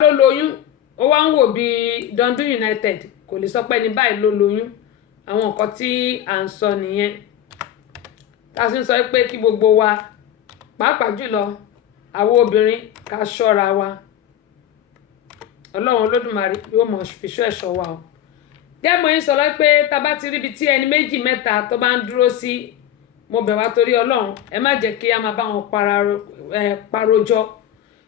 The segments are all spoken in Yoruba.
ló lóyún ó wá ń wò bí Dundee United kò lè sọ pé ní báyìí ló lóyún àwọn nǹkan tí à ń sọ nìyẹn tá a sì ń sọ pé kí gbogbo wa pàápàá jùlọ àwọn obìnrin ká ṣọ́ra wa Ọlọ́run Olódùmarè yóò mọ̀ fìṣọ́ ẹ̀ṣọ́ wa o gẹ́gbọ́n yín sọ lọ pé tá a bá ti ríbi tí ẹni méjì mẹ́ta tó bá ń dúró sí mo bẹ̀ wá torí Ọlọ́run ẹ má jẹ́ kí a máa bá wọn parojọ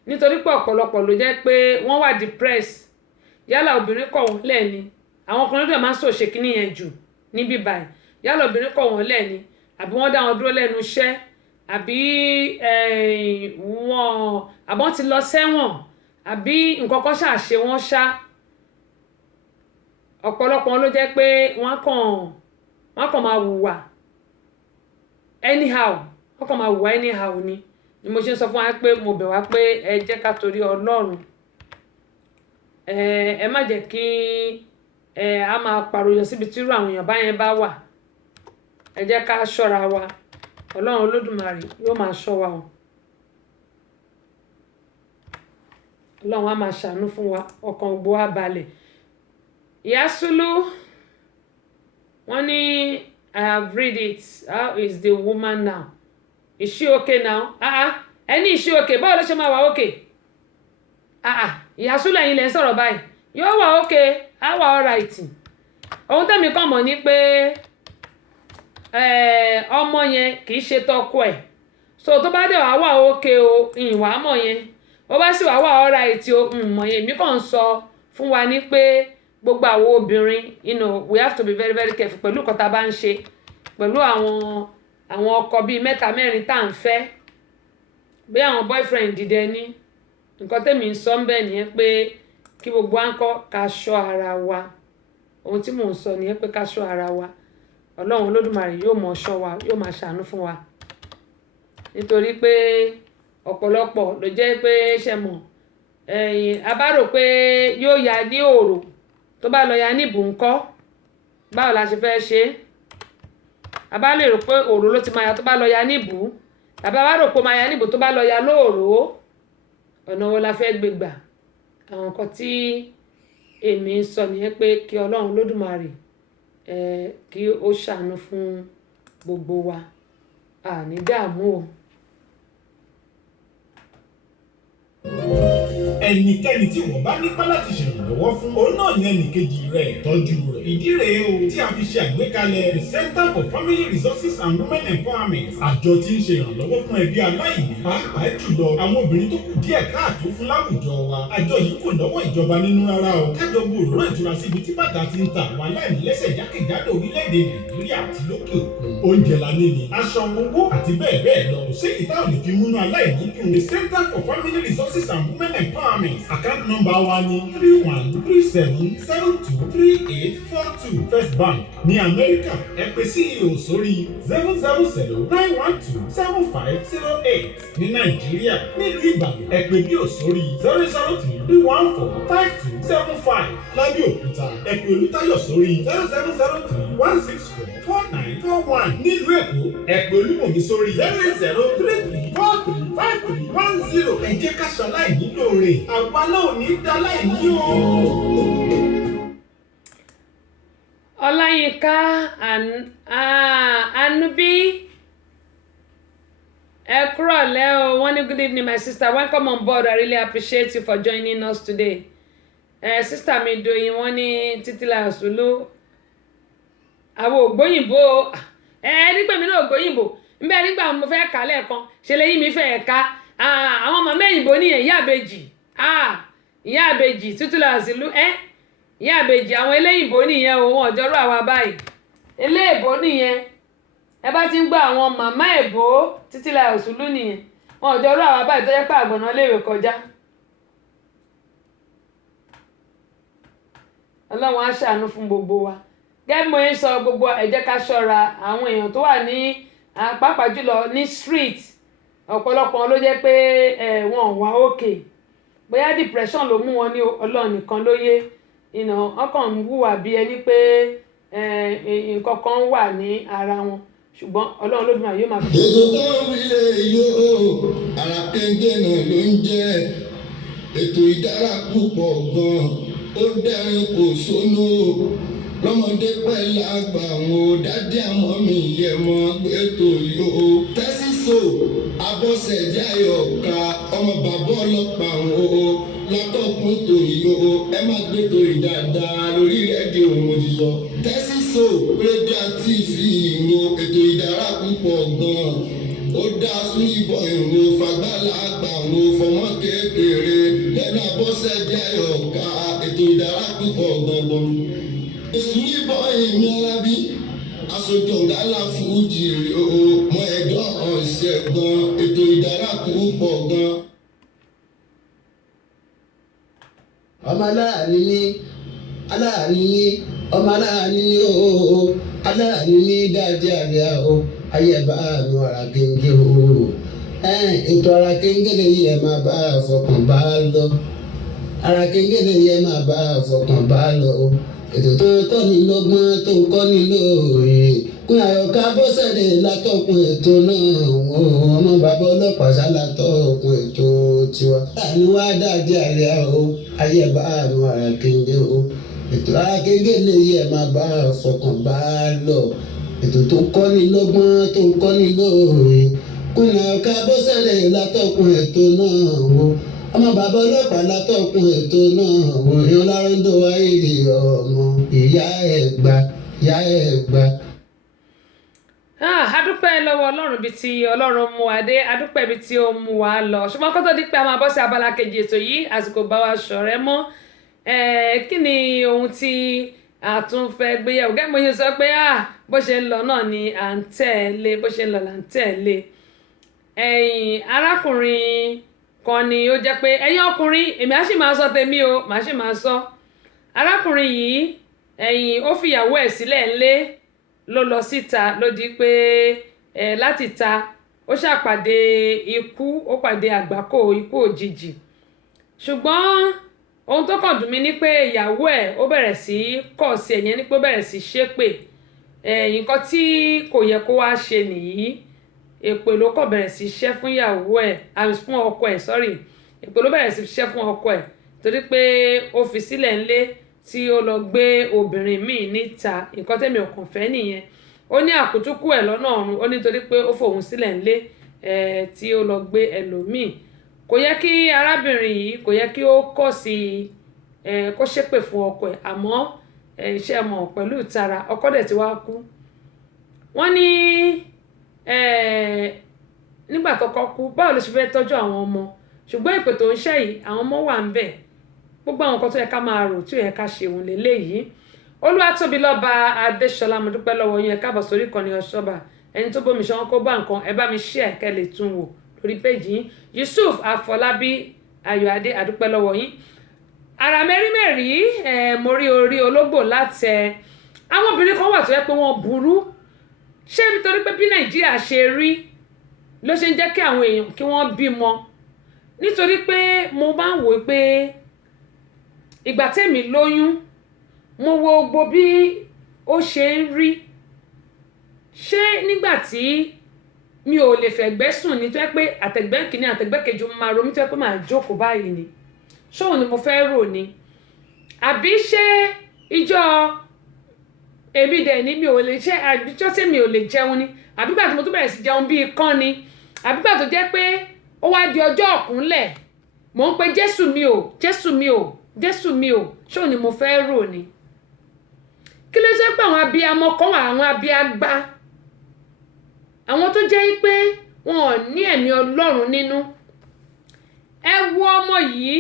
nítorí pé ọ̀pọ̀lọpọ̀ ló jẹ́ pé wọ́n wà depressed yálà obìnrin kọ̀ wọ́n lẹ́ni àwọn ọkùnrin tó máa ń sòṣè kíní yẹn jù níbí báyìí yálà obìnrin kọ̀ wọ́n lẹ́ni àbí wọ́n dá wọn dúró lẹ́nu iṣẹ́ àbí wọ́n ti lọ sẹ́wọ̀n àbí nǹkan kan ṣàṣe wọ́n ṣá ọ̀pọ̀lọpọ̀ ló jẹ́ pé wọ́n kàn máa hùwà anyhow ni mo ṣe ń sọ fún wa pé mo bẹ̀ wá pé ẹ jẹ́ ká torí Ọlọ́run ẹ má jẹ́ kí a máa pàròyàn síbi tí irú àwọn èèyàn báyẹn bá wà ẹ jẹ́ ká ṣọ́ra wa Ọlọ́run Olódùmarè yóò máa ṣọ́ wa o Ọlọ́run á máa ṣàánú fún wa ọkàn gbogbo wa balẹ̀ Ìyá Sùlù wọ́n ní I have read it how is the woman now is she okay now ẹni is she okay báwo ló ṣe máa wà okay Ìyá Sùlù ẹ̀yin lẹ ń sọ̀rọ̀ báyìí yóò wà okay á wà alright ohun tẹ́mi kàn mọ̀ ni pé ọmọ yẹn kì í ṣe tọkọ ẹ̀ so tó bá dé wà okay o ìwà mọ̀ yẹn ó bá sì wà alright o mọ̀ yẹn èmi kàn ń sọ fún wa ní pé gbogbo àwọn obìnrin we have to be very very careful pẹ̀lú nǹkan tá a bá ń ṣe pẹ̀lú àwọn ọkọ bíi mẹ́ta mẹ́rin tá à ń fẹ́ bí àwọn boyfriend dìde ní nǹkan tẹ́mi ń sọ ń bẹ̀ nìyẹn pé kí gbogbo à ń kọ́ ká ṣọ́ ara wa ohun tí mò ń sọ nìyẹn pé ká ṣọ́ ara wa Ọlọ́run Olódùmarè yóò mọ̀ ṣọ́ wa yóò máa ṣàánú fún wa nítorí pé ọ̀pọ̀lọpọ̀ ló jẹ́ pé ṣe mọ̀ a bá rò pé yóò ya ní òòrò tó bá lọ ya ní ìbùnkọ́ báwo la ṣe fẹ́ ṣe a bá lè rò pé òòrò ló ti máa ya tó bá lọ ya ní ìbù tàbí a bá rò pé máa ya ní ìbù tó bá lọ ya lóòrò ọ̀nà wo la fẹ́ gbé gbà àwọn nǹkan tí èmi ń sọ nìyẹn pé kí Ọlọ́run Olódùmarè kí ó ṣàánú fún gbogbo wa àní dààmú o. ẹnikẹ́ni tí wọ́n bá nípa láti ṣèrànlọ́wọ́ fún òun náà ní ẹnìkejì rẹ̀ tọ́jú rẹ̀. ìdí rèé o tí a fi ṣe àgbékalẹ̀ the Center for Family Resources and Women Empowerment àjọ tí ń ṣe ìrànlọ́wọ́ fún ẹbí aláìní pàápàá jùlọ àwọn obìnrin tó kù díẹ̀ káàtó fún láwùjọ wa. àjọ yìí kò lọ́wọ́ ìjọba nínú rárá o kájọ gbòòrò ìtura síbi tí bàtà ti ń ta àwọn aláìní lẹ́sẹ̀ jákèjádò orílẹ̀-èdè Nàìjíríà àti lókè òkun. oúnjẹ la ní ni aṣọ owó àti bẹ́ẹ̀ bẹ́ẹ̀ lọ ṣé ìta ò lè fi múnú aláìní dùn. the Center for Family Resources and Women Empowerment account number wa ni 3137723842 First Bank ní Amẹ́ríkà ẹ pè CEO sórí 000-912-7508 ní Nàìjíríà nílùú Ìbàdàn ẹ pè bí ò sórí 003-314-5275 Lábẹ́òkúta ẹ pè Olútáyọ̀ sórí 07031644941 nílùú Èkó ẹ pè Olúbùnmi sórí 08033435310 ẹ jẹ́ ká ṣaláìní lóore àwa náà ò ní dá láìní o. Ọláyínká Anubi ẹ kúrọ̀lẹ́ o wọ́n ní good evening my sister welcome on board I really appreciate you for joining us today sister mi Doyin wọ́n ní Títílayọ̀ Sùlù àwọn ògbóyìnbó nígbà mi náà ògbóyìnbó nbẹ nígbà mo fẹ́ kà lẹ́ẹ̀kan ṣe lẹ́yìn mi fẹ́ ká àwọn ọmọ mẹ́yìnbó nìyẹn ìyá àbèjì Títílayọ̀ Sùlù ìyá àbèjì àwọn eléyìnbó nìyẹn o wọn ọjọ́rú àwa báyìí eléèbó nìyẹn ẹ bá ti ń gbọ́ àwọn màmá èbó Títílayọ̀ Sùlù nìyẹn wọn ọjọ́rú àwa báyìí tó yẹ pé àgbọ̀nà léèwé kọjá. Ọlọ́run á ṣàánú fún gbogbo wa gẹ́gẹ́ bí mo ń sọ gbogbo ẹ jẹ́ ká ṣọ́ra àwọn èèyàn tó wà ní pàápàá jùlọ ní street ọ̀pọ̀lọpọ̀ ló jẹ́ pé wọn ò wá òkè bóyá depression ló mú wọn ní Ọlọ́run nìkan ló yé ọkàn ń hùwà bí ẹni pé nǹkan kan wà ní ara wọn ṣùgbọ́n Ọlọ́run Olódùmarè yóò máa fi. ètò tó ń rí lè yó ara kéńké náà ló ń jẹ́ ètò ìdára púpọ̀ gan ó dẹ́rìn kò sónú lọ́mọdé pẹ̀lú àgbà àwọn dádì àmọ́ mi yẹ mọ́ ètò yóò tẹ́sísò abọ́sẹ̀dé ayọ̀ká ọmọ bàbá ọlọ́pàá àwọn látọ̀kùn ètò yóò ẹ má gbé tó ìdáadáa lórí rédíò mo ti sọ tẹ́sísò rédíò àti ìfìhìnwó ètò ìdára púpọ̀ gan ó dá sún ìbọn ìrò fagbálà àgbà àwọn fọmọ kékeré lẹ́nu abọ́sẹ̀dé ayọ̀ká ètò ìdára púpọ̀ gan sún ìbọn ìrìn alábí aṣojú ọ̀gá fújì o mọ ẹ̀dọ́ ọ̀sẹ̀ gan ètò ìdára púpọ̀ gan. ọmọ aláàánú ní ọmọ aláàánú ní ooo aláàánú ní dáadé àríyá o ayẹba àánú ara kéńké ooo ètò ara kéńké lè yẹ máa bá àfọkàn bá lọ ara kéńké lè yẹ máa bá àfọkàn bá lọ ètò tó ń kọ́ni lọ́gbọ́n tó ń kọ́ni lóòrè kún àyọká bọ́sẹ̀dé látọ̀kùn ètò náà ọmọ bàbá ọlọ́pàá sálátọ̀kùn ètò tiwa. àánú wá dáadé àríyá o ayẹba àánú ara kéńké o ètò ara kéńké lè yẹ máa bá àfọkàn bá lọ ètò tó ń kọ́ni lọ́gbọ́n tó ń kọ́ni lóòrè kún àyọká bọ́sẹ̀dé látọ̀kùn ètò náà ọmọ bàbá ọlọ́pàá látọ̀kùn ètò náà wòyàn lárúndó ayédè ọmọ ìyá ẹ̀gbá. adúpẹ́ lọ́wọ́ ọlọ́run bíi ti ọlọ́run mú wa dé adúpẹ́ bíi tí ó mú wa lọ ṣùgbọ́n kó tó di pé a máa bọ́ sí abala kejì ètò yìí àsìkò bá wa ṣọ̀rẹ́ mọ́ kí ni ohun tí a tún fẹ́ gbéyàwó gẹ́gẹ́ bí mo ṣe sọ pé bó ṣe ń lọ náà ni à ń tẹ̀lé bó ṣe ń lọ là ń tẹ̀lé arákùnrin kan ni ó jẹ́ pé ẹ̀yin ọkùnrin èmi á sì máa sọ tèmi o màá sì máa sọ arákùnrin yìí ó fìyàwó ẹ̀ sílẹ̀ ńlé ló lọ síta ló di pé láti ta ó ṣàpàdé ikú ó pàdé àgbákò ikú òjijì ṣùgbọ́n ohun tó kàn dùn mí ni pé ìyàwó ẹ̀ ó bẹ̀rẹ̀ sí kọ̀ sí ẹ̀yẹn ni pé ó bẹ̀rẹ̀ sí ṣépè nǹkan tí kò yẹ kó wá ṣe nìyí èpè ló kọ̀ bẹ̀rẹ̀ sí ṣẹ́ fún ìyàwó ẹ̀ fún ọkọ ẹ̀ èpè ló bẹ̀rẹ̀ sí ṣẹ́ fún ọkọ ẹ̀ torí pé ó fi sílẹ̀ ńlé tí ó lọ gbé obìnrin míì níta nǹkan tẹ́mi ò kàn fẹ́ nìyẹn ó ní àkútúkù ẹ̀ lọ́nà ọ̀run ó nítorí pé ó fòun sílẹ̀ ńlé tí ó lọ gbé ẹlòmíì kò yẹ kí arábìnrin yìí kò yẹ kí ó kọ̀ sí kó ṣépè fún ọkọ ẹ̀ àmọ́ iṣẹ́ mọ̀ pẹ̀lú ìtara ọkọ dẹ̀ ti wá kú wọ́n ní nígbà tọ́kọ kú báwo ló ṣe fẹ́ tọ́jú àwọn ọmọ ṣùgbọ́n ìpè tó ń ṣe yìí àwọn ọmọ wà ń bẹ̀ gbogbo àwọn nǹkan tó yẹ ká máa rò tí ó yẹ ká ṣe òun lélẹ́yìí Olúwatóbilọ́ba Adéṣọlá mo dúpẹ́ lọ́wọ́ yín ẹ káàbọ̀ sórí ìkànnì Ọ̀ṣọ́bà ẹni tó bómi ṣan kó bá nǹkan ẹ bá mi share kẹ́ lè tún wò lórí péjì yín Yusuf Afọlábí Ayọ̀adé adúpẹ́ lọ́wọ́ yín ara mẹ́rìmẹ́rì mo rí orí ológbò látẹ àwọn obìnrin kan wà tó yẹ pé wọ́n burú ṣé nítorí pé bí Nàìjíríà ṣe rí ló ṣe ń jẹ́ kí àwọn èèyàn kí wọ́n bímọ nítorí pé mo máa ń wò pé ìgbà tèmi lóyún mo wo gbogbo bí ó ṣe ń rí ṣé nígbà tí mi ò lè fẹ̀gbẹ́ sùn ní tó yẹ pé àtẹ̀gbẹ́ kìíní àtẹ̀gbẹ́ kejì mo máa ro mi tó yẹ pé màá jókòó báyìí ni ṣóun ni mo fẹ́ rò ni àbí ṣé ìjọ èmi dẹ̀ ni mi ò lè ṣe àbíjọ́ tí mi ò lè jẹun ni àbígbà tí mo tún bẹ̀rẹ̀ sí jẹun bíi kán ni àbígbà tó jẹ́ pé ó wá di ọjọ́ ọ̀kúnlẹ̀ mò ń pe Jésù mi ò Jésù mi ò Jésù mi ò ṣóun ni mo fẹ́ rò ni kí ló ṣe pé àwọn abiyamọ kan wà àwọn abiyagbá àwọn tó jẹ́ pé wọn ò ní ẹ̀mí Ọlọ́run nínú ẹ wo ọmọ yìí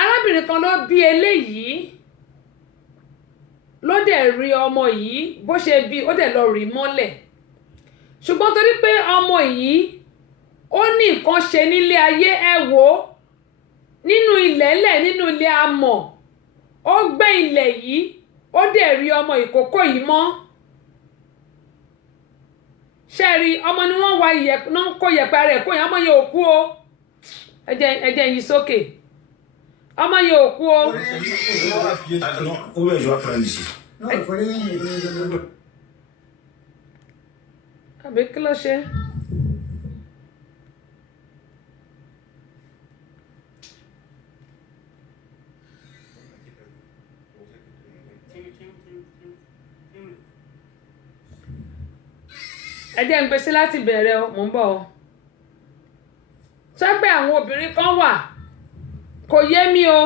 arábìnrin kan ló bí eléyìí ló dẹ̀ rí ọmọ yìí bó ṣe bí ó dẹ̀ lọ rí mọ́lẹ̀ ṣùgbọ́n torí pé ọmọ yìí ó ní nǹkan ṣe nílé ayé ẹ wò nínú ilẹ̀ẹ́lẹ̀ nínú ilé amọ̀ ó gbé ilẹ̀ yìí ó dẹ̀ rí ọmọ ìkókó yìí mọ́ ṣe rí ọmọ ni wọ́n wá náà kó yẹ̀pẹ̀ rẹ̀ kó yẹn ọmọ yẹn ò kú o ẹjẹ́ yìí sókè ọmọ yẹn ò kú o. àbí kí ló ṣe. ẹ jẹ́ ń gbèsè láti bẹ̀rẹ̀ o mò ń bọ̀ o. sọ pé àwọn obìnrin kan wà kò yé mi o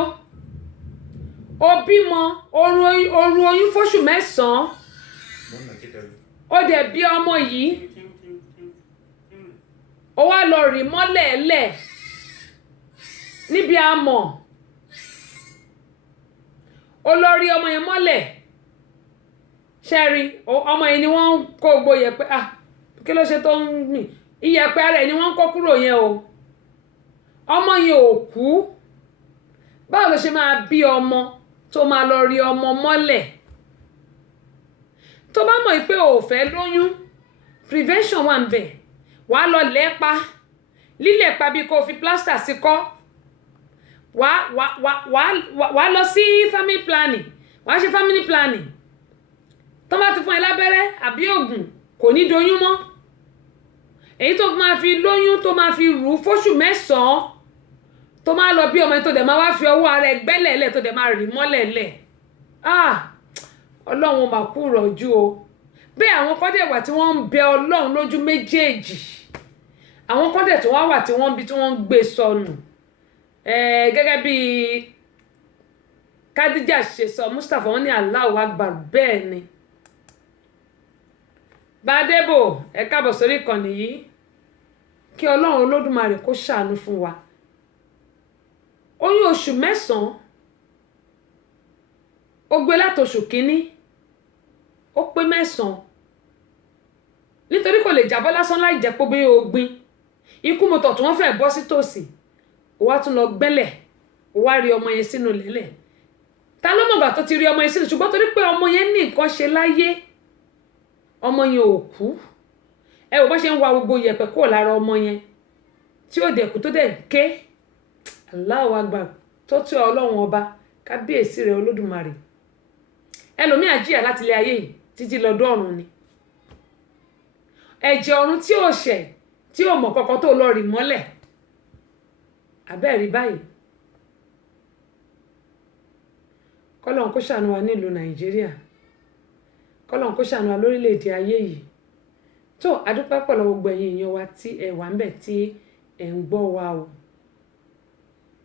bímọ oru oyún fóṣù 9 ó dẹ̀ bí ọmọ yìí ó wá lọ rì mọ́lẹ̀ lẹ̀ níbi amọ̀ ó lọ rí ọmọ yẹn mọ́lẹ̀ ṣẹ́rí ọmọ yẹn ni wọ́n ń kó gbogbo yẹ̀pẹ̀ kí ló ṣe tó ń mì iyẹ̀pẹ̀ ara ẹ̀ ni wọ́n ń kó kúrò yẹn o ọmọ yẹn ò kú báwo ló ṣe máa bí ọmọ tó máa lọ rí ọmọ mọ́lẹ̀ tó bá mọ̀ pé o ò fẹ́ lóyún prevention wà ń bẹ̀ wàá lọ lẹ́pa lílẹ̀pa bí kò fi plaster sí kọ́ wàá lọ sí family planning wàá ṣe family planning tó bá ti fún ẹ lábẹ́rẹ́ àbí oògùn kò ní doyún mọ́ èyí tó máa fi lóyún tó máa fi rù fóṣù 9 tó máa lọ bí ọmọ yẹn tó dẹ̀ máa wá fi ọwọ́ ara ẹ gbẹ́lẹ̀lẹ̀ tó dẹ̀ máa rì mọ́lẹ̀ lẹ̀ ọlọ́run mà kú rọ̀jú o bẹ́ẹ̀ àwọn kọ́dẹ̀ wà tí wọ́n ń bẹ ọlọ́run lójú méjèèjì àwọn kọ́dẹ̀ tó wá wà tí wọ́n ń bí tí wọ́n ń gbé sọnù gẹ́gẹ́ bí Kádíjà ṣe sọ Mustapha wọn ní Allahu Akbar bẹ́ẹ̀ ni Bádébò ẹ káàbọ̀ sórí ìkànnì yìí kí ọlọ́run olódùmarè kó ṣàánú fún wa oyún oṣù 9 ó gbé látòṣù kínní ó pé 9 nítorí kò lè jábọ́ lásán láì jẹ́ pé bí ogbin ikú mọ́tò tí wọ́n fẹ́ bọ́ sí tòsí ó wá tún lọ gbẹ́lẹ̀ ó wá rí ọmọ yẹn sínú lẹ́lẹ̀ ta ló mọ̀gbà tó ti rí ọmọ yẹn sínú ṣùgbọ́n torí pé ọmọ yẹn ní nǹkan ṣe láyé ọmọ yẹn ò kú ẹ wò bá ṣe ń wa gbogbo yẹ̀pẹ̀ kúrò lára ọmọ yẹn tí ó dẹ̀ kú tó dẹ̀ ké Allahu Akbar tó tí ọlọ́run ọba kábíyèsí rẹ̀ olódùmarè ẹlòmíà jìyà láti ilé ayé yìí títí lọ́dọ̀ ọ̀run ni ẹ̀jẹ̀ ọ̀run tí ò ṣẹ̀ tí ò mọ̀ kọ́kọ́ tó lọ rì mọ́lẹ̀ abẹ́ẹ̀rí báyìí kọ́lọ́n kó ṣàánú wa nílùú Nàìjíríà kọ́lọ́n kó ṣàánú wa lórílẹ̀‐èdè ayé yìí tó adúpẹ́ pọ̀ lọ́wọ́ gbogbo ẹ̀yin èèyàn wa tí ẹ wà ń bẹ̀ tí ẹ ń gbọ́ wa o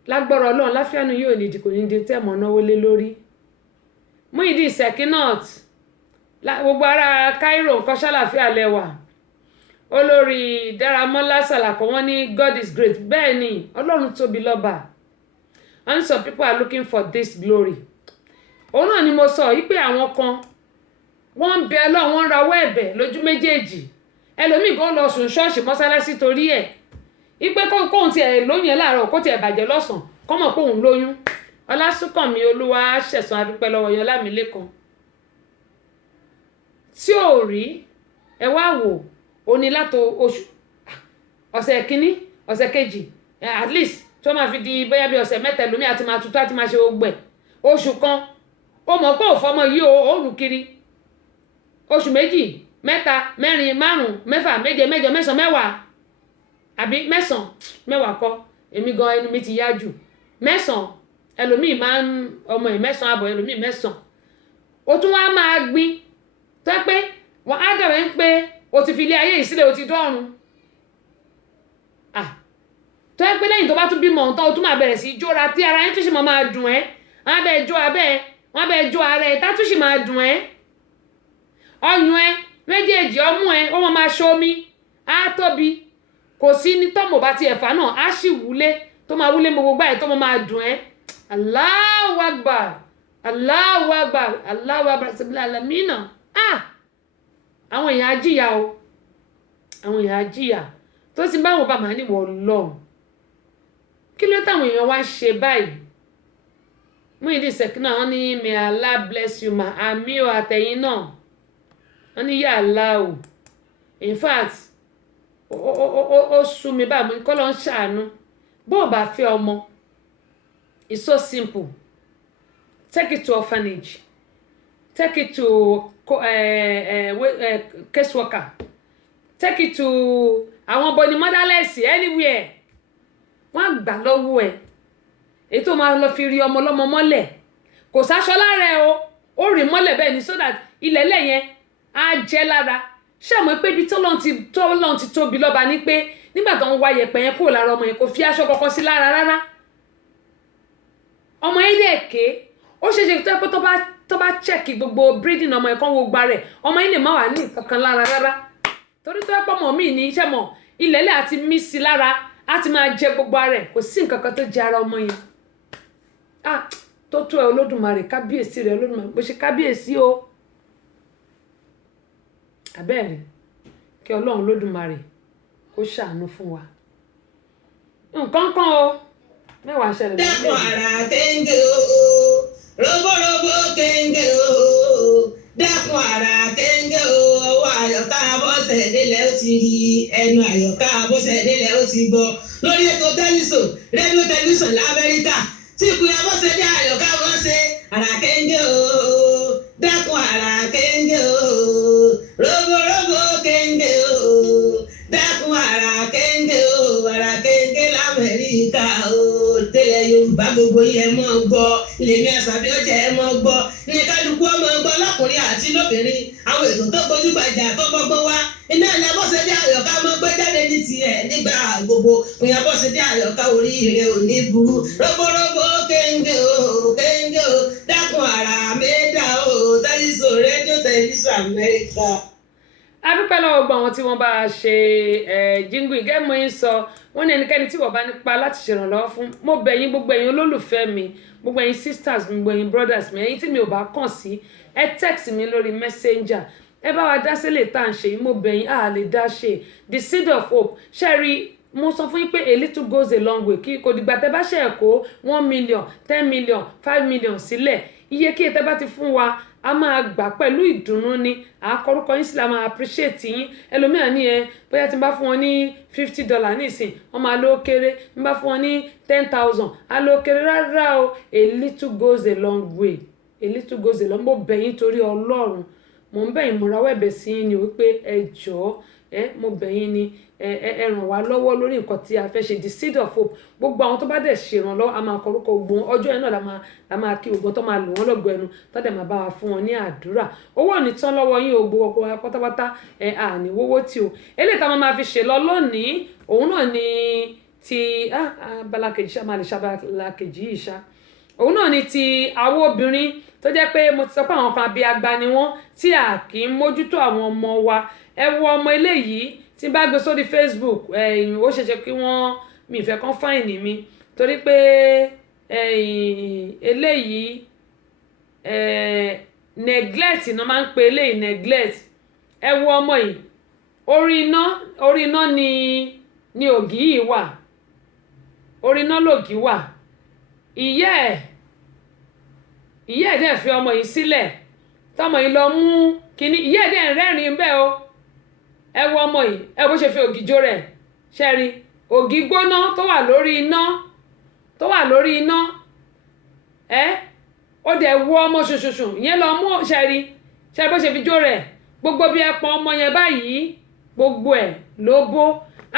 lágbára ọlọ́run láfíàánú yóò ní ìdìkò ní di tẹ́ẹ̀mọ́ náwó lé lórí Muyideen Sekinat gbogbo ará Cairo nǹkan ṣàlàfíà lẹ́wà olórí Dáramọ́lá Sàlàkọ́ wọn ní God is great bẹ́ẹ̀ ni ọlọ́run tóbi lọ́ba and some people are looking for this glory òun náà ni mo sọ yìí pé àwọn kan wọ́n ń bẹ ọlọ́run wọ́n ń rawọ́ ẹ̀bẹ̀ lójú méjèèjì ẹlòmíì gan lọ sùn ṣọ́ọ̀ṣì mọ́sálásí torí ẹ̀ ipe kóhun tiẹ̀ lóyún ẹ̀ láàárọ̀ kó tiẹ̀ bàjẹ́ lọ́sàn kọ́mọ̀ kóhun lóyún Ọlásùnkànmí olúwa ṣẹ̀san adúpẹ́ lọ́wọ́ yẹn Ọlámilékan tí ò rí ẹ wá wò ó ní látò oṣù ọ̀sẹ̀ kínní ọ̀sẹ̀ kejì at least tó máa fi di bóyá bí ọ̀sẹ̀ mẹ́ta lómi àti máa tutù àti máa ṣe gbogbo ẹ̀ oṣù kan ó mọ̀ pé òfọmọ yìí ó rù kiri oṣù 2 3 4 5 6 7 8 9 10 10 àbí 9 kọ́ èmi gan ẹnu mi ti yá jù 9 ẹlòmíì máa ń ọmọ ẹ̀ 9 àbọ̀ ẹlòmíì 9 ó tún wá máa gbin tó pé wọ́n á dọ̀rẹ́ ń pé o ti fi ilé ayé yìí sílẹ̀ o ti dọ́run tó pé lẹ́yìn tó bá tún bímọ ọ̀tọ̀ o tún máa bẹ̀rẹ̀ sí í jóra tí ara yẹn tún sì máa dùn ẹ́ wọ́n á bẹ̀ jó abẹ́ wọ́n á bẹ̀ jó ara ẹ̀ tá tún sì máa dùn ẹ́ ọyàn ẹ méjèèjì ọmú ẹ ó máa ṣomi á tóbi kò sí ní tọ́mọ̀ bá ti ẹ̀fà náà á sì wúlé tó máa wúlé gbogbo báyìí tó máa dùn ẹ́ Allahu Akbar Allahu Akbar Allahu Akbar síbílẹ̀ alamínà àwọn èèyàn á jìyà o àwọn èèyàn á jìyà tó ti báwọn bá máa níwọ̀ lọ́hùn kí ló táwọn èèyàn wá ṣe báyìí Muyideen Sekinat wọn ní may Allah bless you ma àmì ò àtẹ̀yìn náà wọ́n ní yàrá o in fact ó sú mi báyìí mo ní kọ́ ló ń ṣàánú bó o bá fẹ́ ọmọ it's so simple take it to orphanage take it to case worker take it to àwọn boni motherless anywhere wọ́n á gbà lọ́wọ́ ẹ̀ èyí tó máa lọ fi rí ọmọ ọlọ́mọ mọ́lẹ̀ kò sáṣọ lára ẹ̀ ó rí mọ́lẹ̀ bẹ́ẹ̀ ni so that ilẹ̀lẹ̀ yẹn á jẹ́ lára ṣé àmọ́ pé ibi tọ́lọ́run ti tóbi lọ́ba ní pé nígbà tó ń wá yẹ̀pẹ̀ yẹn kúrò lára ọmọ yẹn kò fi aṣọ kankan sí lára rárá ọmọ yẹn dẹ̀ ké ó ṣe ṣe pé tó bá check gbogbo breeding ọmọ yẹn kan wo gba rẹ̀ ọmọ yẹn lè má wà ní kankan lára rárá torí tó pọ̀ mọ́ mí ní iṣẹ́ mọ̀ ilẹ̀lẹ̀ àti mí sí lára á ti máa jẹ gbogbo ara rẹ̀ kò sí nǹkan kan tó jẹ ara ọmọ yẹn tó tó ẹ olódùmarè kábíyèsí rẹ olódùmarè bó ṣe kábíyèsí o abẹ́rẹ́ kí ọlọ́run olódùmarè kó ṣàánú fún wa nǹkan kan o mẹ́wàá ṣẹlẹ̀ dákun ara kéńgé o roborobo kéńgé o dákun ara kéńgé o ọwọ́ àyọ̀ká bọ́sẹ̀ nílẹ̀ ó ti rí ẹnu àyọ̀ká bọ́sẹ̀ nílẹ̀ ó ti gbọ́ lórí ètò tẹlifíṣàn rédíò tẹlifíṣàn lamẹ́ríkà tí ìpínlẹ̀ bọ́sẹ̀ ní àyọ̀ká bọ́sẹ̀ ara kéńgé o dákun ara kéńgé o roborobo kéńgé o dákun ara kéńgé o ara kéńgé lamẹ́ríkà o tẹ́lẹ̀ yorùbá gbogbo yẹn mọ́ gbọ́ lèmi àṣàbí ọjà ẹ mọ́ gbọ́ ní kálukú ọmọ gbọ́ lọ́kùnrin àti lóbìnrin àwọn ètò tó gbajúgbajà tó gbọ́gbọ́n wá iná ní Abọ́sẹ̀dé Àyọ̀ká mọ́ gbé jáde ní tiẹ̀ nígbà gbogbo òyìn Abọ́sẹ̀dé Àyọ̀ká oríire ò ní burú roborobo kéńgé o dákun ara mẹ́ta o tẹlifíṣàn rédíò tẹlifíṣàn Amẹ́ríkà. adúpẹ́ lọ́wọ́ gbọ́ àwọn tí wọ́n bá ṣe jíngù ìgẹ́mọ̀ yín sọ wọ́n ní ẹnikẹ́ni tí wọ́n bá nípa láti ṣèrànlọ́wọ́ fún mo bẹ̀ yín gbogbo ẹ̀yin olólùfẹ́ mi gbogbo ẹ̀yin sisters mi gbogbo ẹ̀yin brothers mi ẹ̀yin tí mi ò bá kàn sí ẹ text mi lórí messenger ẹ bá wa dá sílẹ̀ tá à ń ṣe yìí mo bẹ̀ yín a lè dá ṣe the seed of hope ṣẹ́ẹ̀rí mo sọ fún yín pé a little goes a long way kí kò dìgbà tẹ́ bá ṣe ẹ̀kọ́ 1 million 10 million 5 million sílẹ̀ iye kí tẹ́ bá ti fún wa a máa gbà pẹ̀lú ìdùnnú ni àkọrúkọ yín sì la máa appreciate yín ẹlòmíràn ní bóyá tí n bá fún wọn ní $50 nísìn wọ́n máa ló kéré n bá fún wọn ní 10,000 á ló kéré rárá o a little goes a long way a little goes a long mo bẹ̀ yín torí ọlọ́run mo ń bẹ̀ yín mo rawọ́ ẹ̀bẹ̀ sí yín ni wípé ẹ jọ̀ọ́ mo bẹ̀ yín ni ẹ ràn wá lọ́wọ́ lórí nǹkan tí a fẹ́ ṣe the seed of hope gbogbo àwọn tó bá dẹ̀ ṣèrànlọ́wọ́ a máa kọrúkọ gbogbo ọjọ́ yẹn náà la máa kí gbogbo tó máa lò wọ́n lọ́gbọ̀ ẹnu tó dẹ̀ máa bá wa fún wọn ní àdúrà owó ò ní tán lọ́wọ́ yín o gbogbo wa pátápátá àní wówó tí o eléyìí tá a máa fi ṣe lọ lónìí òun náà ni ti abala kejì ṣá máa lè ṣabala kejì yìí ṣá òun náà ni ti àwọn obìnrin tó jẹ́ pé mo ti sọ pé àwọn kan abiagba ni wọ́n tí a kì í mójútó àwọn ọmọ wa ẹ wo ọmọ eléyìí tí bá gbé sórí Facebook ó ṣeéṣe kí wọ́n mi ìfẹ́ kan fáìnì mi torí pé eléyìí neglect náà máa ń pe eléyìí neglect ẹ wo ọmọ yìí orí iná ni ògì yìí wà orí iná lògì wà ìyá ẹ̀ dẹ̀ fi ọmọ yìí sílẹ̀ tọmọ yìí lọ mú kínní ìyá ẹ̀ dẹ̀ ń rẹ́rìn-ín bẹ́ẹ̀ o ẹ wo ọmọ yìí ẹ bó ṣe fi ògì jó rẹ̀ ṣẹ́rí ògì gbóná tó wà lórí iná ó dẹ̀ wọ ọmọ ṣùṣùṣù ìyẹn lọ mú ṣẹ́rí ṣẹ́rí bó ṣe fi jó rẹ̀ gbogbo bí ẹpọn ọmọ yẹn báyìí gbogbo ẹ̀ ló bó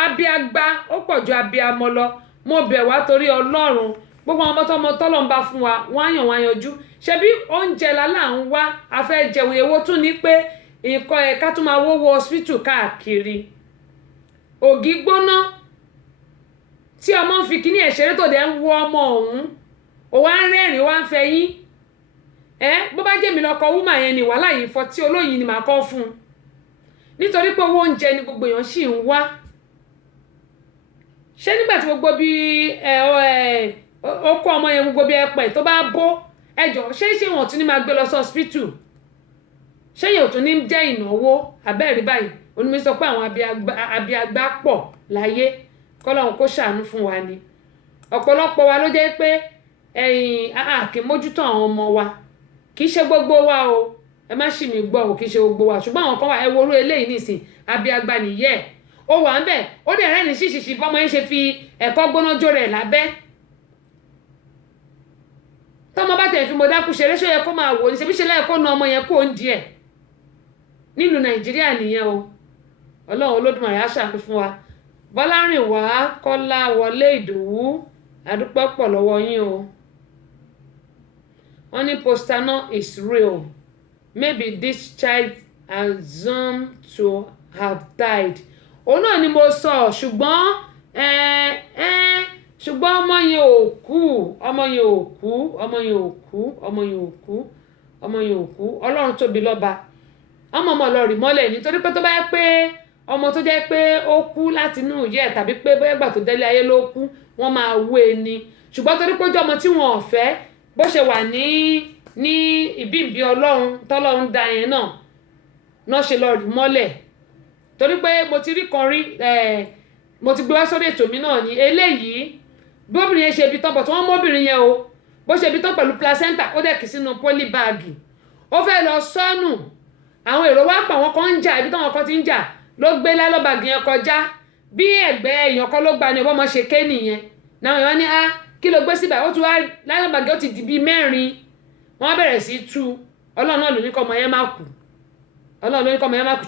abiagba ó pọ̀ ju abiamọ lọ mo bẹ̀ wá torí ọlọ́run gbogbo àwọn ọmọ tọ́lọ̀ ń bá fún wa wọ́n á yàn wọ́n á yanjú ṣebí oúnjẹ lálá ń wá afẹ́ jẹun èwo tún ní pé nǹkan ká tún máa wówó hospital káàkiri ògì gbóná tí ọmọ ń fi kíní ẹ̀ṣẹ̀rẹ́ tó dẹ̀ ń wọ ọmọ ọ̀hún ó wá ń rẹ́rìn wá ń fẹ́ yín bó bá jẹ́ mi lọ́kọ wúmà yẹn ni wàhálà yìí fọ tí olóyìn ni màá kọ́ fún un nítorí pé owó oúnjẹ ni gbogbo èèyàn sì ń wá ṣé nígbà tí gbogbo bí ó kó ọmọ yẹn gbogbo bí ẹpẹ tó bá bó ẹjọ́ ṣé wọn tún ní máa gbé lọ sí hospital ṣé yóò tún ní jẹ́ ìnáwó abẹ́ẹ̀rí báyìí onímọ̀ sọ pé àwọn abiagba pọ̀ láyé kọ́lọ́run kó ṣàánú fún wa ni ọ̀pọ̀lọpọ̀ wa ló jẹ́ pé kì í mójútó àwọn ọmọ wa kì í ṣe gbogbo wa o ẹ má ṣì mí gbọ́ o kì í ṣe gbogbo wa ṣùgbọ́n àwọn kan wà ẹ worú eléyìí nìsín abiagba nìyẹ́ ó wà ń bẹ̀ ó dẹ̀ rẹ́ni ṣíṣìṣì bọ́mọ yẹn ṣe fi ẹ̀kọ́ gbóná jó rẹ̀ lábẹ́ tọ́mọ bá tẹ̀ fi mo dákú ṣeré ṣó yẹ kó máa wò ní ṣe bí ṣe lẹ́yìn kó na ọmọ yẹn kó ń díẹ̀ nílùú Nàìjíríà nìyẹn o ọlọ́run olódùmarè á ṣàánú fún wa. Bọ́lárìnwá Kọ́lá Wọlé Ìdòwú adúpẹ́ pọ̀ lọ́wọ́ yín o. Wọ́n ní Postano is real. Maybe this child assumed to have died. Òun náà ni mo sọ ṣùgbọ́n ọmọ yẹn ò kú Ọlọ́run tóbi lọ́ba. Ọmọ lọ rì mọ́lẹ̀ nítorí pé tó bá yẹ pé ọmọ tó jẹ́ pé ó kú láti inú ìyẹ́ tàbí pé bóyá ìgbà tó délé ayé ló kú wọ́n máa wé ni ṣùgbọ́n torí pé ó jẹ́ ọmọ tí wọn ò fẹ́ bó ṣe wà ní ìbíǹbí Ọlọ́run tọ́lọ́run dá yẹn náà ṣe lọ rì mọ́lẹ̀ torí pé mo ti rí kan rí mo ti gbé wá sórí ètò mi náà ní eléyìí bí obìnrin yẹn ṣe ibi tán bọ̀ tí wọ́n mú obìnrin yẹn o bó ṣe ibi tán pẹ̀lú placenta ó dẹ̀ kì sínú pólíbáàgì ó fẹ́ lọ sọ́nù àwọn èrò wá pa àwọn kan ń jà ibi táwọn kan ti ń jà ló gbé lálọ́bàgì yẹn kọjá bí ẹ̀gbẹ́ èèyàn kan ló gba ni ọmọ ṣe ké nìyẹn náà wọ́n ní kí ló gbé síbà ó ti wá lálọ́bàgì ó ti di bíi 4 wọ́n bẹ̀rẹ̀ sí tú Ọlọ́run náà ló ní kọ́ ọmọ yẹn má kú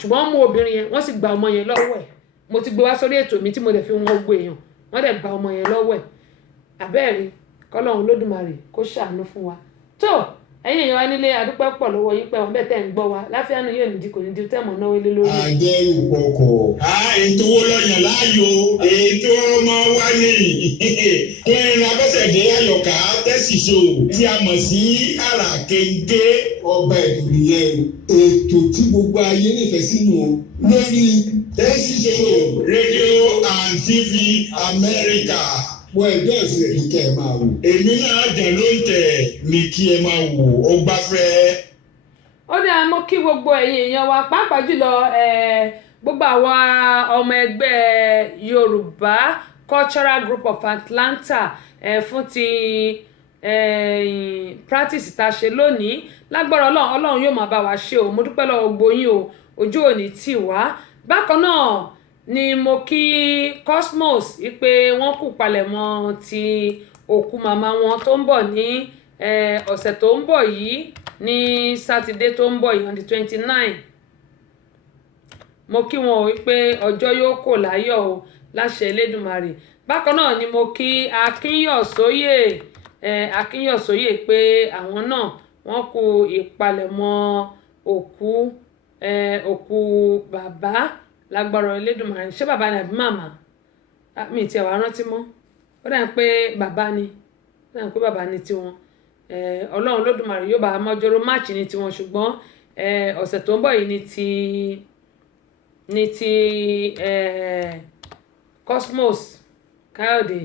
ṣùgbọ́n wọ́n mú obìnrin yẹn wọ́n sì gba ọmọ yẹn lọ́wọ́ ẹ̀ mo ti gbé wá sórí ètò mi tí mo dẹ̀ fi wọn gbé èèyàn wọ́n dẹ̀ gba ọmọ yẹn lọ́wọ́ ẹ̀ àbẹ́ẹ̀rí kọ́lọ́run Olódùmarè kó ṣàánú fún wa tó ẹ̀yin èèyàn wa nílé adúpẹ́ pọ̀ lọ́wọ́ yín pẹ́ wọn bẹ́ẹ̀ tẹ́ ń gbọ́ wa láfíàánú yóò ní di kò ní di tẹ́mọ̀ náwó lé lórí. àjẹrù kọkọ. ètò wo lọ́yàn láàyò ètò ọmọ wa ní Queen Abọ́sẹ̀dé Àyọ̀ká tẹ́síṣò tí a mọ̀ sí àrà kéńké. ọba ètò nìyẹn ètò tí gbogbo ayé nífẹ̀ẹ́ sínú lórí tẹ́síṣò rédíò and TV Amẹ́ríkà. wọ́n ẹjọ́ ìsìn èyí kẹ́ ẹ máa wò. èmi náà jẹ́ ló ń tẹ̀ ní kí ẹ máa wò ó gbáfẹ́. ó dáa mo kí gbogbo ẹ̀yin èèyàn wa pàápàá jùlọ gbogbo àwa ọmọ ẹgbẹ́ Yorùbá Cultural Group of Atlanta fún ti practice tá a ṣe lónìí lágbára Ọlọ́run yóò máa bá wa ṣe o mo dúpẹ́ lọ́wọ́ gbogbo yín o ojú òní tì wá bákan náà ni mo kí Cosmos wípé wọ́n kú palẹ̀mọ́ ti òkú màmá wọn tó ń bọ̀ ní ọ̀sẹ̀ tó ń bọ̀ yìí ní sátidé tó ń bọ̀ yìí on the 29 mo kí wọn wípé ọjọ́ yóò kò láyọ̀ o láṣẹ Elédùmarè bákan náà ni mo kí Akínyọ̀sóyè pé àwọn náà wọ́n kú ìpalẹ̀mọ́ òkú bàbá lágbára Elédùmarè ṣé bàbá ni àbí màmá mi ti ẹ̀wà rántí mọ́ ó dà pé bàbá ni tiwọn Ọlọ́run Olódùmarè yóò bá mọ́jọ́rò máàcì ní tiwọn ṣùgbọ́n ọ̀sẹ̀ tó ń bọ̀ yìí ní ti Cosmos Káyọ̀dé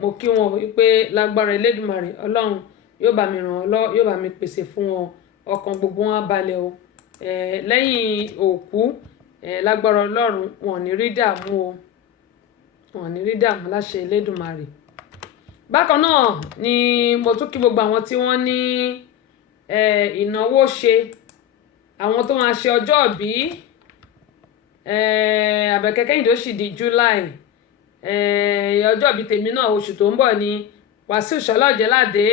mo kí wọn wípé lágbára Elédùmarè Ọlọ́run yóò bá mi ràn ọ́ lọ́wọ́ yóò bá mi pèsè fún wọn ọkàn gbogbo wọn balẹ̀ o lẹ́yìn òkú lágbára Ọlọ́run wọn ò ní rí dààmú láṣẹ Elédùmarè bákan náà ni mo tún kí gbogbo àwọn tí wọ́n ní ìnáwó ṣe àwọn tó máa ṣe ọjọ́ ìbí Àbẹ̀kẹ́ Kẹ́hìndé ó sì di July ọjọ́ ìbí tèmi náà oṣù tó ń bọ̀ ni Wàsíù Ṣọlọ́jẹ́ládé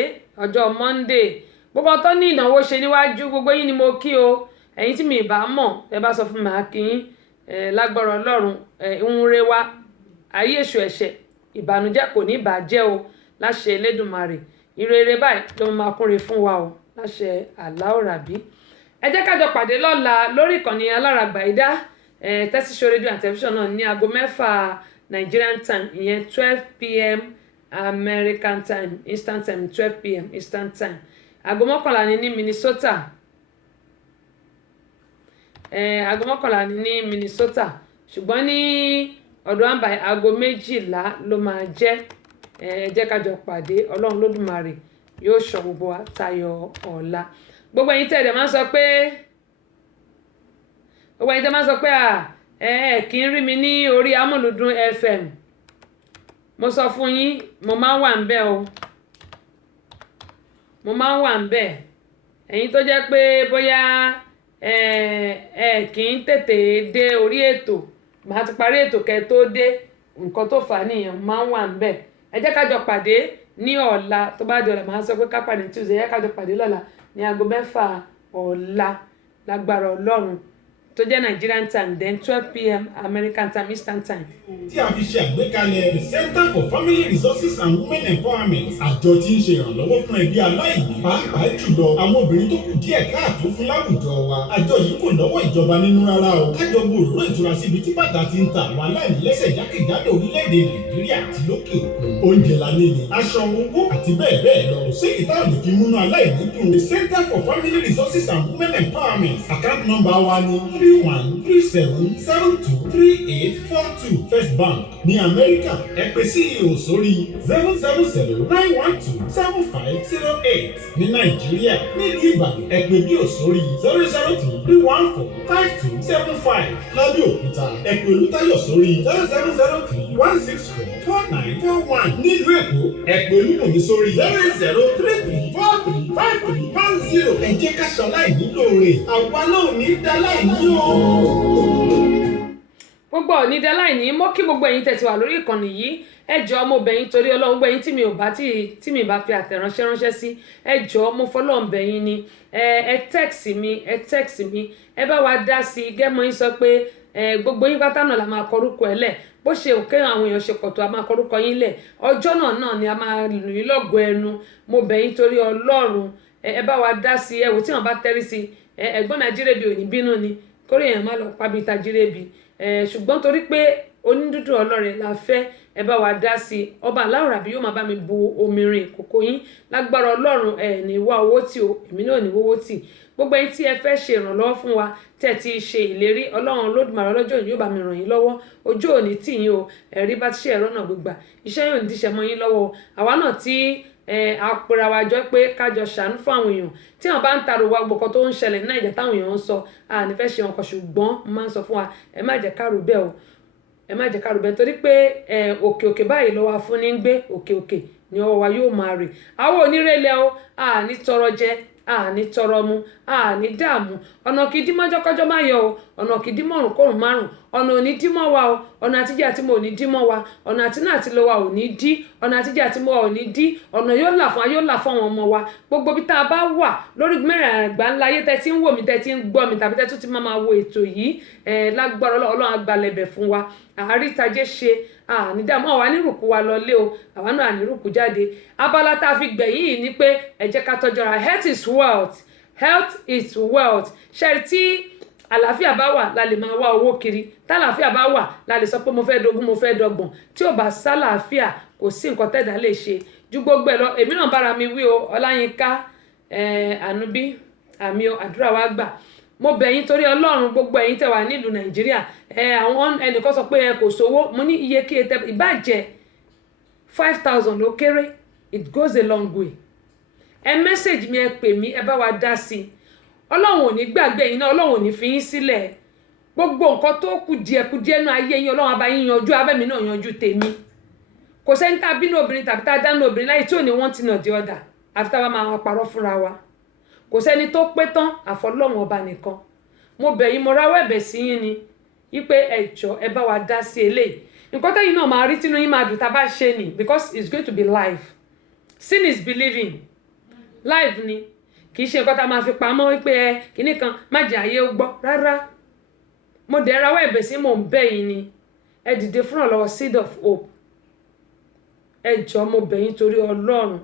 ọjọ́ Monday gbogbo tó ní ìnáwó ṣe níwájú gbogbo yín ni mo kí o ẹ̀yin tí mi ì bá mọ̀ ẹ bá sọ fún mi àkí lágbára Ọlọ́run ń re wa ayé èṣù ẹ̀ṣẹ̀ ìbànújẹ́ kò ní bàjẹ́ o láṣẹ Elédùmarè ìrere báyìí ló máa kúnre fún wa o láṣẹ Allahu Rabbi ẹ jẹ́ ká jọ pàdé lọ́la lórí ìkànnì aláràgbàídá tẹ́síṣó rédíò and tẹlifíṣàn náà ní aago 6 Nigerian time ìyẹn 12 p.m. American time Eastern time 12 p.m. Eastern time aago 11 ní Minnesota ṣùgbọ́n ní ọ̀dọ̀ àǹbá aago 12 ló máa jẹ́ ẹ jẹ́ ká jọ pàdé Ọlọ́run Olódùmarè yóò ṣọ́ gbogbo wa tayọ ọ̀la gbogbo ẹ̀yin tẹ̀lé máa ń sọ pé kì í rí mi ní orí Amúlùdùn FM mo sọ fún yín mo máa ń wà ń bẹ̀ o ẹ̀yin tó jẹ́ pé bóyá kì í tètè dé orí ètò màá ti parí ètò kẹ́ tó dé nǹkan tó fà á nìyẹn máa ń wà ń bẹ̀ ẹ jẹ́ ká jọ pàdé ní ọ̀la tó bá di ọ̀la màá sọ pé ká pàdé Tuesday ẹ jẹ́ ká jọ pàdé lọ́la ní aago 6 ọ̀la lágbára Ọlọ́run tó jẹ́ Nigerian time then 12 p.m. American time Eastern time. tí a fi ṣe àgbékalẹ̀ the Center for Family Resources and Women Empowerment. Àjọ tí ń ṣe ìrànlọ́wọ́ fún ẹbí aláìní pàápàá jùlọ àwọn obìnrin tó kù díẹ̀ káàtó fún láwùjọ wa. Àjọ yìí kò lọ́wọ́ ìjọba nínú rárá o. Kájọ gbòòrò ìtura síbi tí bàtà ti ń ta àwọn aláìní lẹ́sẹ̀ jákèjádò orílẹ̀-èdè Nàìjíríà àti lókè òkun. Oúnjẹ lálẹ́ ni aṣọ owó àti bẹ́ẹ̀ bẹ́ẹ̀ lọ. Ṣé ìta lè fi múnú aláìní dùn? The Center for Family Resources and Women Empowerment. Account number wa ni 3137723842 First Bank ní Amẹ́ríkà. Ẹ pè CEO sórí 000-912-7508. Ní Nàìjíríà nílùú Ìbàdàn ẹ pè BIO sórí 003145275. Lábẹ́ Òkúta ẹ pè Olútáyọ̀ sórí 07031644941. Nílùú Èkó ẹ pè Olúbùnmi sórí 08033435310. Ẹ jẹ́ ká ṣaláìní lóore, àwa náà ò ní dá láìní o. Gbogbo onídàá láìní mọ́ kí gbogbo ẹ̀yin tẹ̀sí wà lórí ìkànnì yìí ẹ jọ̀ọ́ mo bẹ̀ yín torí Ọlọ́run gbẹ̀yìn tí mi bá fi àtẹ̀ránṣẹ́ ránṣẹ́ sí ẹ jọ̀ọ́ mo fọlọ́run bẹ̀ yín ni ẹ text mi ẹ bá wa dá sí i gẹ́mọ yín sọ pé gbogbo yín pátá náà la máa kọrúkọ ẹ lẹ̀ bó ṣe òkè àwọn èèyàn ṣe pọ̀ tó a máa kọrúkọ yín lẹ̀ ọjọ́ náà ni a máa lù yín lọ́gọ̀ ẹnu mo bẹ̀ yín torí Ọlọ́run ẹ bá wa dá sí ẹ wò tí wọ́n bá tẹ́rí sí ẹ̀gbọ́n Nàìjíríà ò ní bínú ni kórè èèyàn má lọ pàbí Tajírẹ́bì ṣùgbọ́n torí pé onídùúdù ọlọ́rẹ̀ la fẹ́ ẹ bá wa dá sí i ọba aláwọ̀ rabi yóò máa bá mi bu omi rin ìkòkò yín lágbára Ọlọ́run ní wá owó tì o èmi náà ní owó tì gbogbo ẹ̀yin tí ẹ fẹ́ ṣe ìrànlọ́wọ́ fún wa tẹ́ ti ṣe ìlérí Ọlọ́run Olódùmarè ọlọ́jọ́ òní yóò bá mi ràn yín lọ́wọ́ ojú òní tì yín o ẹ̀rí bá ti ṣe ẹ̀rọ náà gbígbà iṣẹ́ yóò ní díṣẹ́ mọ́ yín lọ́wọ́ àwa náà tí àpèrè àwàjọ pé kájọ ṣàánú fún àwọn èèyàn tí wọn bá ń tarò wa gbọkọ tó ń ṣẹlẹ̀ ní Nàìjíríà táwọn èèyàn ń sọ àní fẹ́ ṣe wọn kọ ṣùgbọ́n mo máa ń sọ fún wa ẹ má jẹ́ ká rò bẹ́ẹ̀ o ẹ má jẹ́ ká rò bẹ́ẹ̀ torí pé òkè báyìí lọ́wọ́ afúnni ń gbé òkè ni ọwọ́ wa yóò máa rè àwọn onírèlẹ̀ o àní tọrọ jẹ àní tọrọ mu àní dààmú ọ̀nà kì í dímọ́ jọ́kọ́jọ́ má yọ o ọ̀nà kì í dímọ́ ọ̀rùn kórùn márùn ọ̀nà ò ní dímọ́ wa o ọ̀nà àtijọ́ àti mo ò ní dímọ́ wa ọ̀nà àti náà àti lọ wa ò ní dí ọ̀nà àtijọ́ àti mo ò ní dí ọ̀nà yóò là fún wa yóò là fún àwọn ọmọ wa gbogbo bí tá a bá wà lórí mẹ́rin àgbà ńlá ayé tẹ́ ti ń wò mí tẹ́ ti ń gbọ́ mi tàbí tẹ́ tún ti máa wo ètò yìí lágbára Ọlọ́run àgbàlẹ̀bẹ̀ fún wa àárítajé ṣe ànídàmú àwa nírùkú wa lọlé o àwa náà nírùkú jáde abala tá a fi gbẹ̀yìn yìí ni pé ẹ jẹ́ ká tọ́jú ara health is wealth ṣẹ́rí tí àlàáfíà bá wà la lè máa wá owó kiri tálàáfíà bá wà la lè sọ pé mo fẹ́ dogún mo fẹ́ dọgbọ̀n tí ò bá sálàáfíà kò sí nǹkan tẹ́dá lè ṣe ju gbogbo ẹ̀ lọ èmi náà bára mi wí o Ọláyínká Ànúbí àmì àdúrà wa gbà mo bẹ̀ yín torí Ọlọ́run gbogbo ẹ̀yin tẹ́ wà nílùú Nàìjíríà àwọn ẹnìkan sọ pé kò sówó mo ní iye kí etẹ ìbàjẹ́ 5,000 ló kéré it goes a long way ẹ mẹ́sẹ̀gì mi ẹ pè mí ẹ bá wa dá sí i Ọlọ́run ò ní gbàgbé yín náà Ọlọ́run ò ní fi yín sílẹ̀ gbogbo nǹkan tó kù díẹ̀ náà ayé yín Ọlọ́run á bá yín yanjú abẹ́mi náà yanjú tèmi kò sẹ́ni tá a bínú obìnrin tàbí tá a dánú obìnrin láyé tí ò ní wọ́n ti nà di ọ̀dà àfi tá a bá máa parọ́ fúnra wa kò sẹ́ni tó pé tán àfọlọ́run ọba nìkan mo bẹ̀ yín mo rawọ́ ẹ̀bẹ̀ sí yín ni wípé ẹ jọ̀ọ́ ẹ bá wa dá sí eléyìí nǹkan tẹ́yìn náà máa rí tínú yín máa dùn tá a bá ṣe ni because it's going to be live sin is believing live ni kì í ṣe nǹkan tá a máa fi pamọ́ wípé kinní kan má jẹ́ ayé ó gbọ́ rárá mo dẹ̀ rawọ́ ẹ̀bẹ̀ sí mò ń bẹ̀ yín ni ẹ dìde fún ọ̀lọ́wọ́ seed of hope ẹ jọ̀ọ́ mo bẹ̀ yín torí Ọlọ́run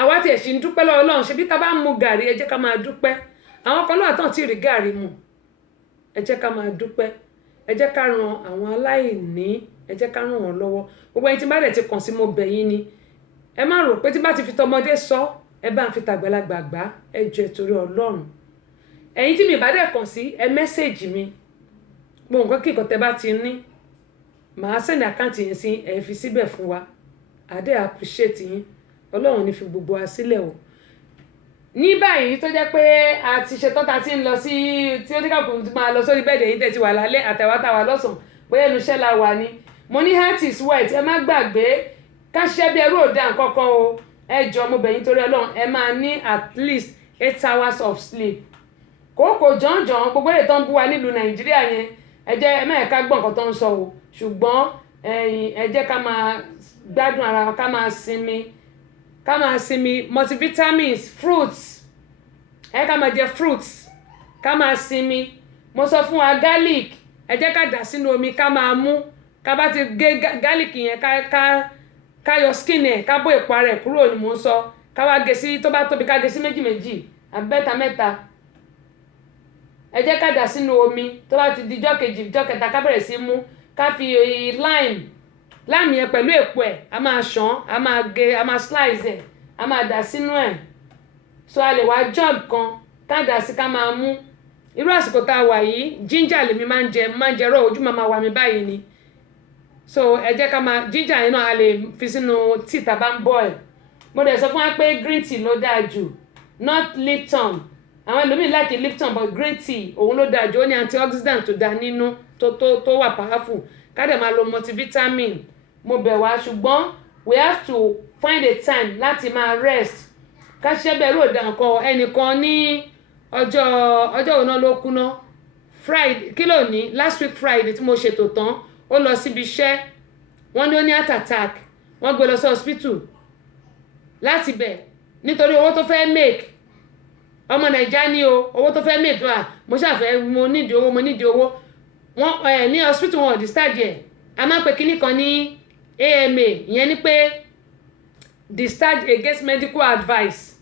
àwa tí ẹ̀ ṣì ń dúpẹ́ lọ́wọ́ Ọlọ́run ṣe bí tá bá ń mu gàrí ẹ jẹ́ ká máa dúpẹ́ àwọn kan náà tán tí rí gàrí mu ẹ jẹ́ ká máa dúpẹ́ ẹ jẹ́ ká ran àwọn aláìní ẹ jẹ́ ká ràn wọ́n lọ́wọ́ gbogbo ẹni tí bá dẹ̀ ti kàn sí mo bẹ̀ yín ni ẹ má rò pé tí bá ti fi tọmọdé sọ ẹ bá ń fi tàgbàlagbà gbà ẹ jọ̀ọ́ torí Ọlọ́run ẹ̀yin tí mi bá dẹ̀ kàn sí ẹ mẹ́sẹ̀gì mi gbogbo nǹkan kíkan tẹ bá ti ní màá sẹ́ndì àkáǹtì yẹn sí ẹ fi síbẹ̀ fún wa àdé appreciate yín Ọlọ́run ní fi gbogbo wa sílẹ̀ o ní báyìí tó jẹ́ pé a ti ṣetán ta ti ń lọ sí tí ó ní kàkùn tó máa lọ sórí bẹ́ẹ̀dẹ̀ yìí tẹ̀ ti wà lálẹ́ àtẹ̀wátàwà lọ́sàn bóyá ẹnu iṣẹ́ la wà ní mo ní health is wealth ẹ má gbàgbé ká ṣiṣẹ́ bí ẹrú òde àkọ́kọ́ o ẹ jọ̀ọ́ mo bẹ̀ yín torí Ọlọ́run ẹ máa ní at least 8 hours of sleep kòókò jọ̀ǹjọ̀ǹ gbogbo èdè tó ń bú wa nílùú Nàìjíríà yẹn ẹ jẹ́ ẹ má yẹ ká gbọ́ nǹkan tó ń sọ o ṣùgbọ́n ẹ jẹ́ ká máa gbádùn ara wa ká máa sinmi multivitamins fruits ká máa jẹ fruits ká máa sinmi. Mo sọ fún wa garlic ẹ jẹ́ ká dà sínú omi ká máa mú, ká bá ti gé garlic yẹn ká yọ skin ẹ̀ ká bó èpo ara ẹ̀ kúrò ni mò ń sọ, ká wá gé sí tó bá tóbi ká gé sí méjì àbí mẹ́ta. Ẹ jẹ́ ká dà sínú omi tó bá ti di ijọ́ kejì ijọ́ kẹta ká bẹ̀rẹ̀ sí mú, ká fi lime yẹn pẹ̀lú èpo ẹ̀ a máa ṣàn, a máa gé, a máa slice ẹ̀, a máa dà sínú ẹ̀. So a lè wá jug kan ká dà sí ká máa mú. Irú àsìkò tá a wà yìí ginger lèmi máa ń jẹ rọ ojú máa wà mí báyìí ni. So ẹ jẹ́ ká máa ginger yẹn náà a lè fi sínú tea tá bá ń boil. Mo dẹ̀ sọ fún wa pé green tea ló dáa jù, not Lipton. Àwọn ẹlòmíì like Lipton but green tea òun ló dáa jù, ó ní antioxidant tó dáa nínú tó wà powerful. Ká dẹ̀ máa lo multivitamin. Mo bẹ̀ wá ṣùgbọ́n we have to find a time láti máa rest. Ká ṣiṣẹ́ bẹ́ẹ̀ rò dà nǹkan ẹnìkan ní ọjọ́ òun náà ló kú ná Friday kí ló ní last week Friday tí mo ṣètò tán ó lọ síbi iṣẹ́ wọ́n ní ó ní heart attack wọ́n gbé lọ sí hospital láti bẹ̀ nítorí owó tó fẹ́ make ọmọ Nàìjíríà ní owó tó fẹ́ make wà mo nídìí owó wọ́n ní hospital wọn ò discharge ẹ̀ a máa ń pe kíní kan ní AMA ìyẹn ni pé discharge against medical advice.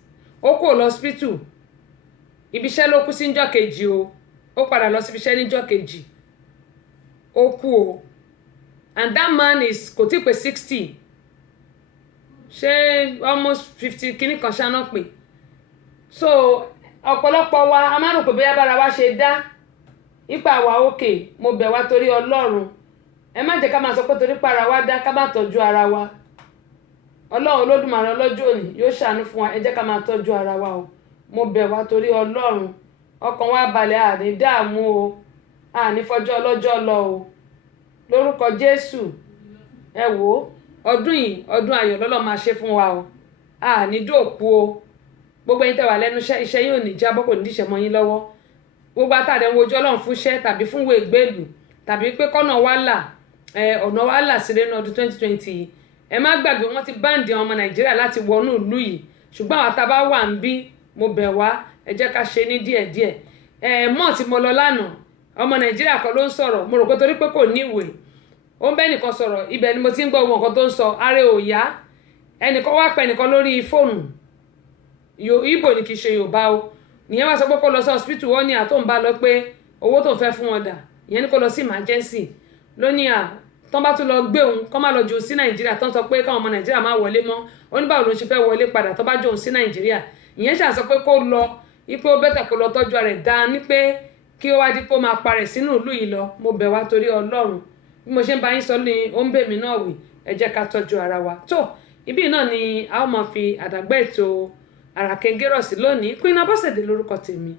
Ó kò lọ hospital ibiṣẹ́ ló kú sí níjọ́ kejì ó padà lọ sí ibiṣẹ́ níjọ́ kejì ó kú and that man is kò tí pé 60 ṣé almost 50 kíní kan ṣáná pé. So ọ̀pọ̀lọpọ̀ wa a máa rò pé bóyá bára wa ṣe dá ipa wa òkè. Mo bẹ̀ wá torí Ọlọ́run ẹ má jẹ́ ká máa sọ pé torí para wa dá ká má tọ́jú ara wa. Ọlọ́run Olódùmarè ọlọ́jọ́ òní yóò ṣàánú fún wa, ẹ jẹ́ ká máa tọ́jú ara wa o. Mo bẹ̀ wá torí Ọlọ́run ọkàn wa balẹ̀ àní dààmú àní fọjọ́ ọlọ́jọ́ lọ lórúkọ Jésù. Ẹ wò ọdún yìí ọdún ayọ̀ lọ́lọ́ máa ṣe fún wa àní dòkú gbogbo ẹ̀yin tẹ́ wà lẹ́nu iṣẹ́ yóò ní jábọ́ kò ní díṣẹ́ mọ́ yín lọ́wọ́. Gbogbo àtàdé ń wojú Ọlọ́run fún iṣẹ́ tàbí fún ìwé ìgbélù tàbí pé kọ́nà wa là ọ̀nà wa là sílé ní ọdún 2020 yìí. Ẹ má gbàgbé wọ́n ti báǹdì ọmọ Nàìjíríà láti wọnú ìlú yìí ṣùgbọ́n àwọn tá a bá wà ń bí mo bẹ̀ wá ẹ jẹ́ ká ṣe ní díẹ̀díẹ̀. Mọ́ tí mo lọ lánàá ọmọ Nàìjíríà kan ló ń sọ̀rọ̀ mo rò pé torí pé kò ní ìwé ó ń bẹ́ nìkan sọ̀rọ̀ ibẹ̀ ni mo ti ń gbọ́ ohun nǹkan tó ń sọ ààrẹ ò yá ẹnìkan wá pẹ́ nìkan lórí fóònù Ìgbò ni kì í ṣe Yorùbá nìyẹn wá sọ pé kó lọ sí hospital wọ́n ní àtó ń bá lọ pé owó tó ń fẹ́ fún wọn dà ìyẹn ní kó lọ sí emergency lónìí tán bá tún lọ gbé òun kán má lọ jù sí Nàìjíríà tán sọ pé káwọn ọmọ Nàìjíríà má wọlé mọ́ ó ní báwo ló ń ṣe fẹ́ wọlé padà tó bá jọ òun sí Nàìjíríà ìyẹn ṣàṣọ pé kó lọ ipò bẹ́tẹ̀ kó lọ tọ́jú rẹ̀ dáa ní pé kí ó wá di pé ó máa parẹ̀ sínú ìlú yìí lọ. Mo bẹ̀ wá torí Ọlọ́run bí mo ṣe ń bá yín sọ ní ó ń bẹ̀ mí náà wì ẹ jẹ́ ká tọ́jú ara wa. Tó ibí náà ni a ó máa fi àdàgbà ètò Àràkéńgé rọ̀ sí lónìí. Queen Abọ́sẹ̀dé lórúkọ tèmi.